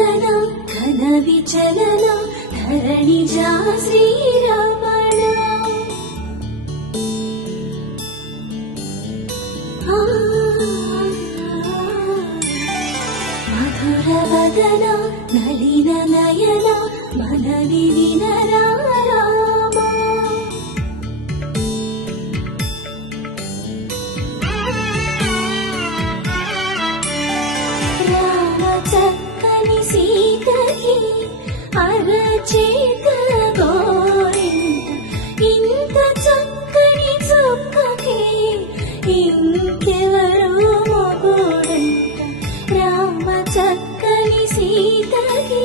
గగన ఘన విచలన ధరణిజా శ్రీరమణ మధుర వదన నలిన నయన మనవి వినరా అరచేత గోరింట ఇంత చక్కని చుక్కకి ఇంకెవరు మొగుడంట రామ చక్కని సీతకి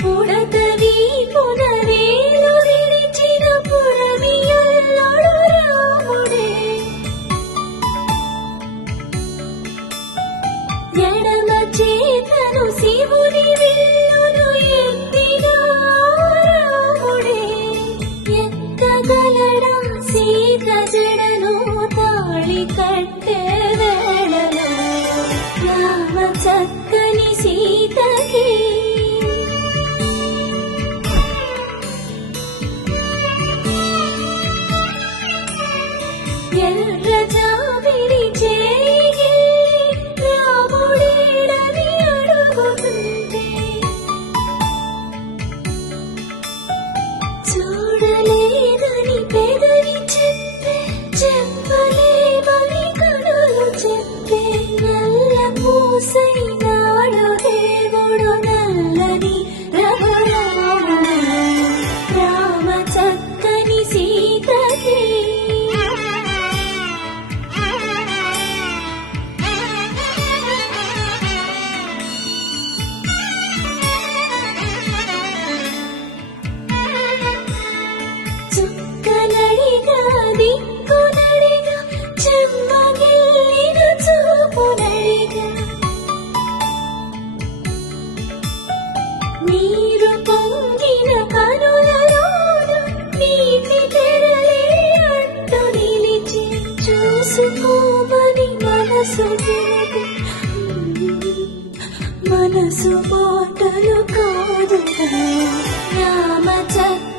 పుడతవి పునరేలు విడిచిన పురమియల్లుడు రాముడే ఎడమ చేతను శివుని విల్లును ఎత్తిన రాముడే ఎక్కగలడా సీత జడను తాళి కట్టే వేళలో రామ చక్కని సీతకి ఎర్ర జాబిలి చేయి రాముడేడని అడుగుతుంటే చూడలేదని పెదవి చెప్పే చెప్పలేమని కనులు చెప్పే నల్ల పూసైనాడు దేవుడు నల్లని రఘురాముడు రామ చక్కని సీతకి చుక్కనడిగా దిక్కునడిగా చెమ్మగిల్లిన చూపునడిగా నీరు పొంగిన కనులలోన నీటి తెరలే అట్టు నిలిచి చూసుకోమని మనసు మాటలు కాదు రామ చక్క